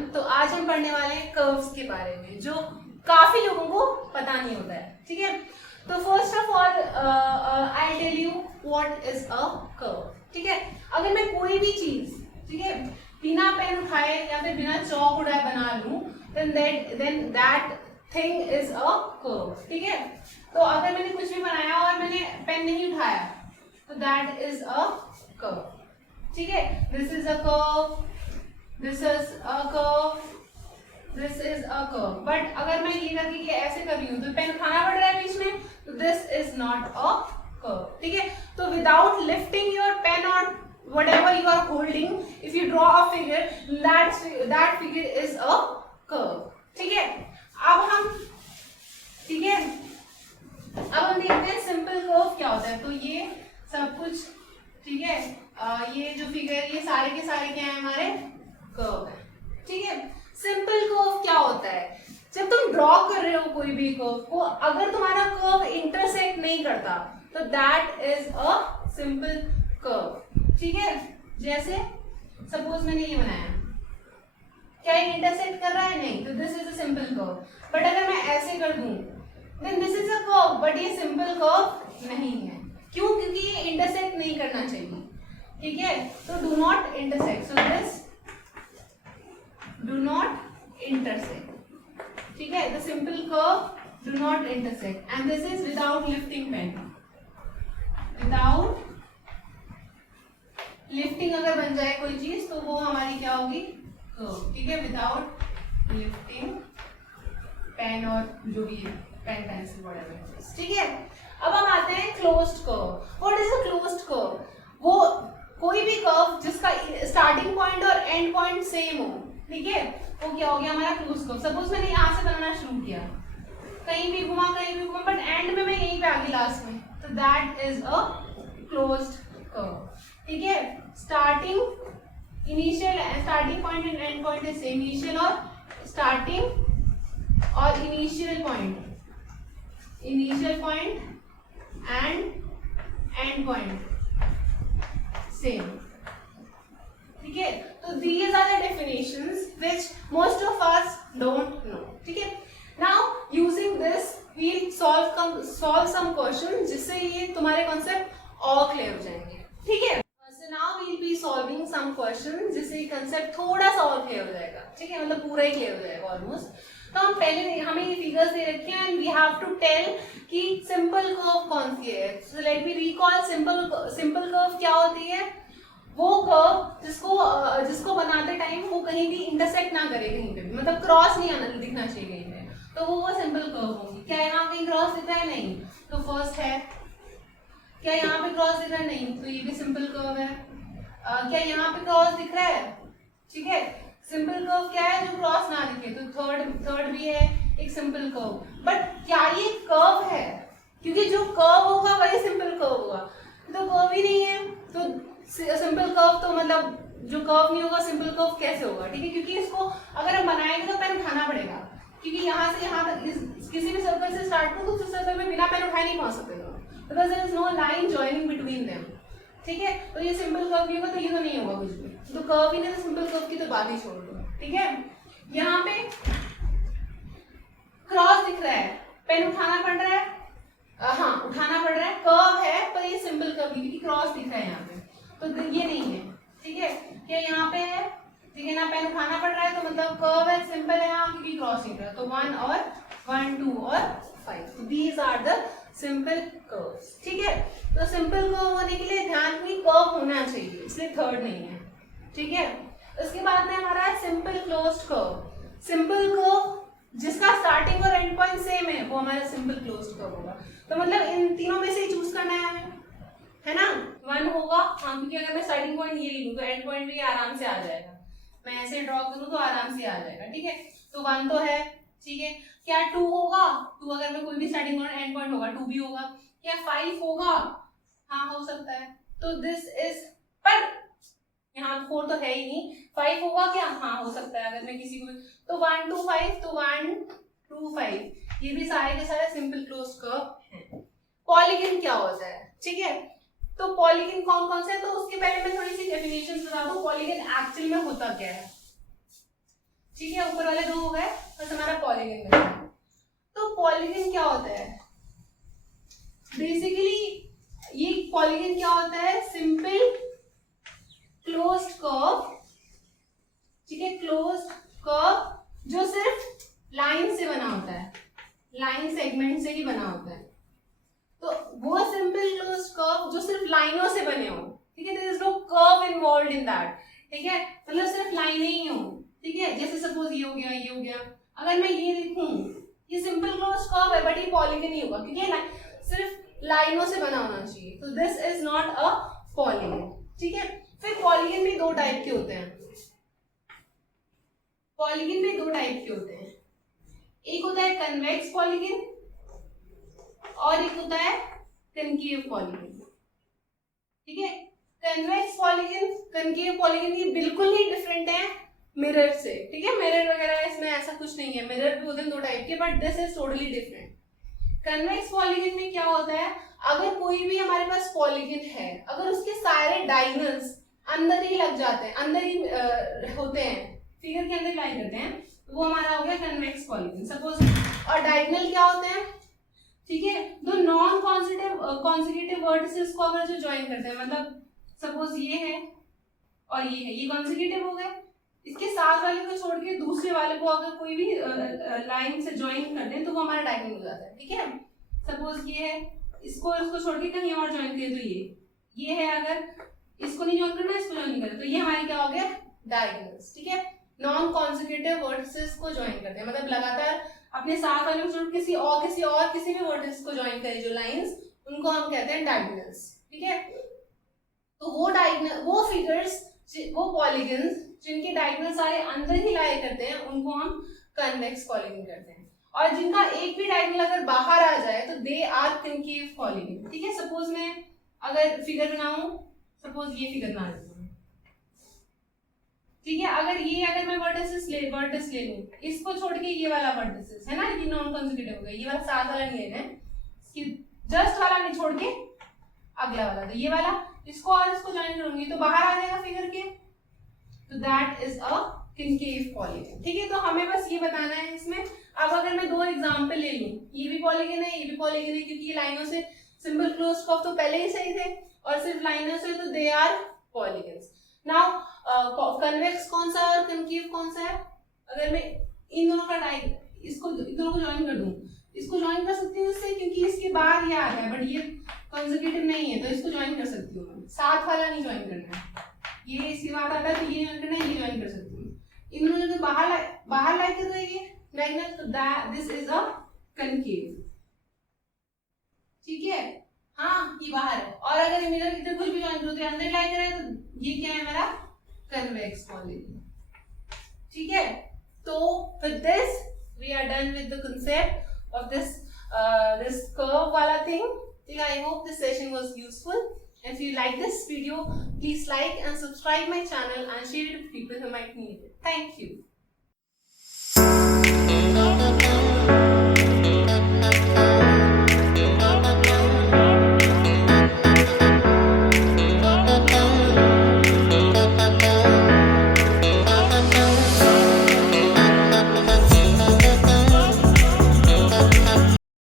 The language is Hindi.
एवरीवन, तो आज हम पढ़ने वाले हैं कर्व्स के बारे में जो काफी लोगों को पता नहीं होता है। ठीक है, तो first of all I tell you what is a curve. ठीक है, अगर मैं कोई भी चीज, ठीक है, बिना पेन उठाए या फिर बिना चौक उठाए बना लूं, then that thing is a curve। ठीक है, तो अगर मैंने कुछ भी बनाया और मैंने पेन नहीं उठाया तो that is a curve। ठीक है, this is a curve, this is a curve, this is a curve। But अगर मैं ये करके ये ऐसे कर रही हूँ तो पेन उठाना पड़ रहा है बीच में, तो this is not a curve। ठीक है, तो without lifting your pen or whatever you are holding, if you draw a figure, that figure is a curve। ठीक है, अब हम देखते हैं सिंपल कर्व क्या होता है। तो ये सब कुछ, ठीक है, ये जो फिगर, ये सारे के सारे क्या है, हमारे कर्व है। ठीक है, सिंपल कर्व क्या होता है, जब तुम ड्रॉ कर रहे हो कोई भी कर्व को, अगर तुम्हारा कर्व इंटरसेक्ट नहीं करता तो that is a simple curve. ठीक है, जैसे सपोज मैंने ये बनाया, क्या ये इंटरसेक्ट कर रहा है? नहीं, तो this is a simple curve. But अगर मैं ऐसे कर दूं then this is a curve, but ये सिंपल कर्व नहीं है। क्यों? क्योंकि ये इंटरसेक्ट नहीं करना चाहिए। ठीक है, तो do not intersect, so this do not intersect. ठीक है, the simple curve do not intersect and this is without lifting pen. Without lifting अगर बन जाए कोई चीज तो वो हमारी क्या होगी? कर्व। ठीक है, विदाउट लिफ्टिंग पेन और जो भी है, पेन पेंसिल व्हाटएवर। ठीक है, अब हम आते हैं closed curve. What is a closed curve? वो कोई भी कर्व जिसका स्टार्टिंग पॉइंट और एंड पॉइंट सेम हो। ठीक है, वो क्या हो गया हमारा क्लोज्ड कर्व। सपोज मैंने यहाँ से बनाना शुरू किया, कहीं भी घुमा बट एंड में मैं यहीं पे आ गई लास्ट में, तो that is a closed curve. ठीक है, starting point and and point is same. Initial और स्टार्टिंग और initial point and and point same. ठीक है, तो these are the definitions which most of us don't know। ठीक है, now using this we'll solve some questions जिससे ये तुम्हारे concept और clear हो जाएंगे। ठीक है, so now we'll be solving some questions जिससे ये concept थोड़ा सा और clear हो जाएगा। ठीक है, मतलब पूरा ही clear हो जाएगा almost। तो हम पहले हमें ये फिगर्स दे रखे हैं and we have to tell कि सिंपल कर्व कौन सी है। So let me recall simple curve क्या होती है। वो कर्व जिसको बनाते टाइम वो कहीं भी इंटरसेक्ट ना करे, कहीं पे भी, मतलब क्रॉस नहीं आना दिखना चाहिए कहीं पे, तो वो सिंपल कर्व होगी। क्या यहाँ कहीं क्रॉस दिख रहा है? नहीं, तो फर्स्ट है। क्या यहाँ पे क्रॉस दिख रहा है? नहीं, तो ये भी सिंपल कर्व है। क्या यहाँ पे क्रॉस दिख रहा है? ठीक है, सिंपल कर्व क्या है? जो क्रॉस ना दिखे। तो थर्ड भी है एक सिंपल कर्व। बट क्या ये कर्व है? क्योंकि जो कर्व होगा वही सिंपल कर्व होगा, तो कर्व ही नहीं है तो सिंपल कर्व, तो मतलब जो कर्व नहीं होगा सिंपल कर्व कैसे होगा? ठीक है, क्योंकि इसको अगर हम बनाएंगे तो पेन उठाना पड़ेगा, क्योंकि यहाँ से यहाँ तक किसी भी सर्कल से स्टार्ट करो तो उस सर्कल में बिना पेन उठाए नहीं पहुंच सकते, because there is no line joining between them. ठीक है, तो ये सिंपल कर्व नहीं होगा तो ये तो नहीं होगा कुछ भी, तो कर्व ही नहीं, तो सिंपल कर्व की तो बात ही छोड़ दो। ठीक है, यहाँ पे क्रॉस दिख रहा है, पेन उठाना पड़ रहा है, हाँ उठाना पड़ रहा है, कर्व है पर ये सिंपल कर्व नहीं, क्योंकि क्रॉस दिख रहा है यहाँ पे, तो ये नहीं है। ठीक है, क्या यहाँ पे है? ठीक है ना, पेन उठाना पड़ रहा है तो मतलब कर्व है, सिंपल है यहाँ, क्योंकि क्रॉस नहीं कर रहा, तो 1 2 और 5, तो these are the simple curves. ठीक है, तो सिंपल कर्व होने के लिए ध्यान में कर्व होना चाहिए, इसलिए थर्ड नहीं है। ठीक है, उसके बाद में हमारा है simple closed curve. Simple curve जिसका स्टार्टिंग और एंड पॉइंट सेम है वो हमारा सिंपल क्लोज्ड कर्व होगा। तो मतलब इन तीनों में से ही चूज करना है हमें, है ना। 1 होगा, हाँ, क्योंकि अगर मैं स्टार्टिंग पॉइंट ये ले लूँ तो एंड पॉइंट भी आराम से आ जाएगा, मैं ऐसे ड्रॉ करूँ तो आराम से आ जाएगा। ठीक है, तो 1 तो है। ठीक है, क्या 2 होगा? 2 अगर मैं कोई भी स्टार्टिंग पॉइंट एंड पॉइंट होगा 2 भी होगा। क्या 5 होगा? हाँ, हो सकता है, तो दिस इज, पर यहाँ 4 तो है ही नहीं। 5 होगा क्या? हाँ, हो सकता है अगर मैं किसी को भी, तो 1 2 5, तो 1 2 5, ये भी सारे के सारे सिंपल क्लोज्ड कर्व हैं। पॉलीगन क्या होता है? ठीक है, तो पॉलीगन कौन कौन से है, तो उसके पहले मैं थोड़ी सी डेफिनेशन बता दूं, पॉलीगन एक्चुअल में होता क्या है। ठीक है, ऊपर वाले 2 हो गए, बस हमारा पॉलीगन बचा। तो पॉलीगन क्या होता है? बेसिकली ये पॉलीगन क्या होता है? सिंपल क्लोज्ड कर्व, ठीक है, क्लोज्ड कर्व जो सिर्फ लाइन से बना होता है, लाइन सेगमेंट से ही बना होता है। तो वो सिंपल क्लोज्ड कर्व जो सिर्फ लाइनों से बने हो, ठीक है, there is no curve involved in that, ठीक है, मतलब सिर्फ लाइनें ही हो, ठीक है, जैसे सपोज ये हो गया, ये हो गया, अगर मैं ये लिखूं, ये सिंपल क्लोज्ड कर्व है बट ये पॉलीगन नहीं होगा क्योंकि सिर्फ लाइनों से बना होना चाहिए, तो this is not a polygon, ठीक है। फिर पॉलीगन भी 2 टाइप के होते हैं, पॉलीगन भी 2 टाइप के होते हैं, एक होता है कन्वेक्स पॉलीगन और एक होता है कनकेव पॉलीगन, ठीक है। कन्वेक्स पॉलीगन, कनकेव पॉलीगन ये बिल्कुल ही डिफरेंट है मिरर से, ठीक है, मिरर वगैरह इसमें ऐसा कुछ नहीं है, मिरर भी होते हैं 2 टाइप के but this is totally different. Convex polygon में क्या होता है, अगर कोई भी हमारे पास पॉलीगन है, अगर उसके सारे डायगोनल्स अंदर ही लग जाते हैं, अंदर ही होते हैं, फिगर के अंदर लाई करते हैं, तो वो हमारा हो गया कन्वेक्स पॉलीगन। सपोज और डायगोनल क्या होते हैं, ठीक है, 2 नॉन कॉन्सेक्यूटिव वर्टिसेस को अगर जो ज्वाइन करते हैं, मतलब सपोज ये है और ये है, ये कॉन्सेक्यूटिव हो गए, इसके साथ वाले को छोड़ के दूसरे वाले को अगर कोई भी लाइन से ज्वाइन कर दें तो वो हमारा डायगोनल हो जाता है, ठीक है। सपोज ये है, इसको छोड़ के कहीं और ज्वाइन करें तो ये है, अगर इसको नहीं ज्वाइन करना, इसको ज्वाइन करें तो ये हमारे क्या हो गया, डायगोनल्स, ठीक है। नॉन कॉन्सेक्यूटिव वर्टिसेस को ज्वाइन करते हैं, मतलब लगातार अपने साथ वाले को छोड़ किसी भी वर्टिस को ज्वाइन करें जो लाइंस, उनको हम कहते हैं डायगोनल्स, ठीक है। तो वो फिगर्स, वो पॉलीगन्स जिनके डायगोनल सारे अंदर ही लाए करते हैं, उनको हम कन्वेक्स पॉलीगन करते हैं, और जिनका एक भी डायगोनल अगर बाहर आ जाए तो दे आर कनकेव पॉलीगन, ठीक है। सपोज मैं अगर फिगर बनाऊं, सपोज ये फिगर बना लेता हूं, ठीक है, अगर मैं वर्टिस ले लूं, इसको छोड़ के ये वाला वर्टिस है ना, ये नॉन कॉन्सेक्यूटिव हो गया, ये वाला साथ वाला नहीं लेना है, इसकी जस्ट वाला नहीं छोड़ के अगला वाला, तो ये वाला, इसको और इसको ज्वाइन करूंगी तो बाहर आ जाएगा फिगर के, तो that is a concave polygon, ठीक है। तो हमें बस ये बताना है इसमें। अब अगर मैं 2 एग्जांपल ले लूं, ये भी पॉलीगन है, ये भी पॉलीगन है, क्योंकि ये लाइनों से सिंपल क्लोज्ड कर्व तो पहले ही सही थे, और सिर्फ लाइनों से तो they are polygons. Now convex कौन सा और कनकेव कौन सा है? अगर मैं इन दोनों का इन दोनों को ज्वाइन कर दूं, इसको ज्वाइन कर सकती हूँ इससे, क्योंकि इसके बाद ये आ रहा है बट ये कंसेक्यूटिव नहीं है, तो इसको ज्वाइन कर सकती हूँ मैं, साथ वाला नहीं ज्वाइन करना है, ये इसके बाद आता है तो ये ज्वाइन करना है, ये ज्वाइन कर सकती हूँ। इन दोनों जो बाहर लाई कर देंगे डायगोनल, तो दिस इज अ कनकेव, ठीक है। हाँ, ये बाहर है, और अगर मिरर इधर कुछ भी ज्वाइन करो तो अंदर लाई करे तो ये क्या है हमारा कन्वेक्स पॉलीगन, ठीक है। तो with this we are done with the concept of this curve वाला thing. I hope this session was useful. If you like this video, please like and subscribe my channel and share it with people who might need it. Thank you.